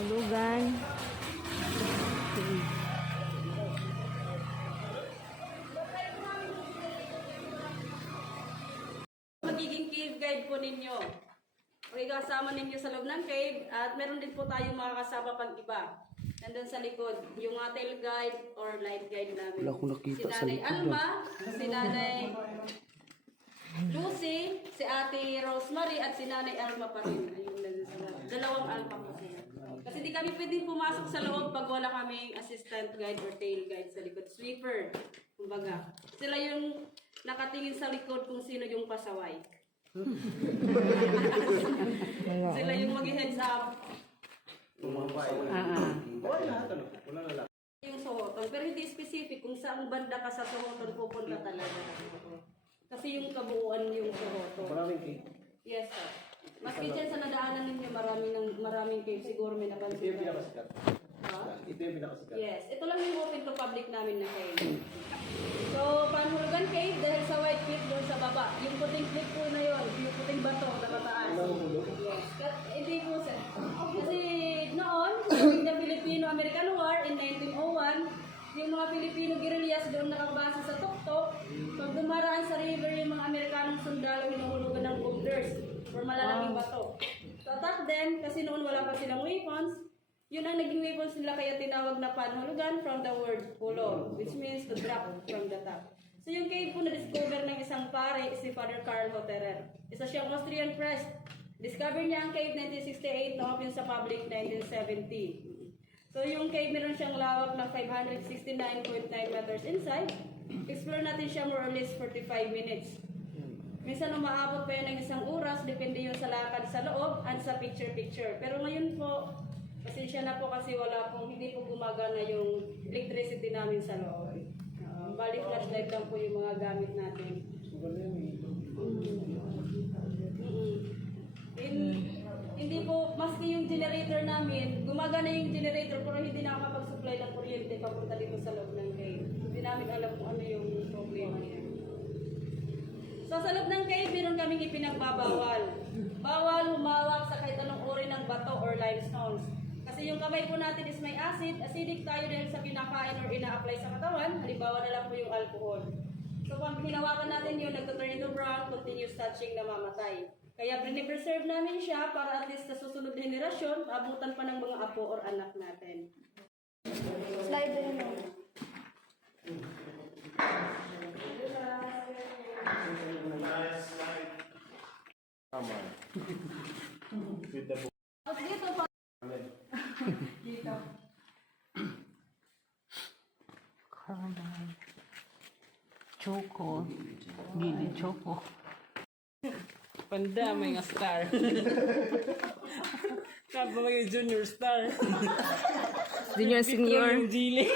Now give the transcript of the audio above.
Hulugan. Magiging cave guide po ninyo. Okay, kasama ninyo sa loob ng cave at meron din po tayong mga kasama pang iba. Nandun sa likod, yung mga tail guide or light guide namin. Wala akong nakita Si sa Nanay likod. Alma, si Nanay Lucy, si Ate Rosemary at si Nanay Alma pa rin. Ayun, nandun sa loob. Dalawang Alma po sila. Kasi di kami pwedeng pumasok sa loob pag wala kaming assistant guide or tail guide sa likod. Sweeper, kumbaga. Sila yung nakatingin sa likod kung sino yung pasaway. Sila yung mag-heads up. Yung Sohoton, pero hindi specific kung saan banda ka sa Sohoton pupunta talaga. Kasi yung kabuuan yung Sohoton. Maraming cave. Yes, sir. Maski dyan sa nadaanan ninyo, maraming cave. Siguro may napansin. Ito yung pinakasikat. Ha? Ito yung pinakasikat. Yes, ito lang yung open to public namin na cave. So, Panhulugan Cave dahil sa white cliff doon sa baba. Yung puting cliff po na yun, yung puting bato na mataas. Yes. Hindi po sir. Kasi noon, during the Filipino-American War in 1901, yung mga Filipino guerrillas doon nakabasa sa tuktok. Pag dumaraan sa river yung mga Amerikanong sundalo, hinuhulugan ng boulders or malalaking bato. So, attack them, kasi noon wala pa silang weapons. Yun ang naging weapons nila kaya tinawag na panhulugan from the word pulo, which means to drop from the top. So yung cave po na-discover ng isang pare si Father Karl Hotterer. Isa siyang Austrian priest. Discover niya ang cave 1968, na-open sa public 1970. So yung cave meron siyang lawak na 569.9 meters inside. Explore natin siya more or less 45 minutes. Minsan umaabot pa yan ng isang oras, depende yun sa lakad sa loob at sa picture-picture. Pero ngayon po, pasensya na po kasi hindi po gumagana yung electricity namin sa loob. Bali flashlight lang po yung mga gamit natin. Hindi po, maski yung generator namin, gumagana yung generator pero hindi nakakapag-supply ng kuryente papunta dito sa loob ng cave. Hindi namin alam kung ano yung problema niya. So sa loob ng cave, meron kaming ipinagbabawal. Bawal humawak sa kahit anong uri ng bato or limestones. Kasi yung kamay po natin is may acidic tayo dahil sa pinakain or ina-apply sa katawan, halimbawa na lang po yung alcohol. So pag hinawakan natin yun, nagtuturn into brown, continuous touching na mamatay. Kaya preserve namin siya para at least sa susunod na henerasyon, abutan pa ng mga apo or anak natin. Slide din mo. Tama. With the book. Dito pa. Dito. Caramel. Choco. Gili choco. Panda, may nga star. Kaba may junior star. Junior senior. Yung Gili.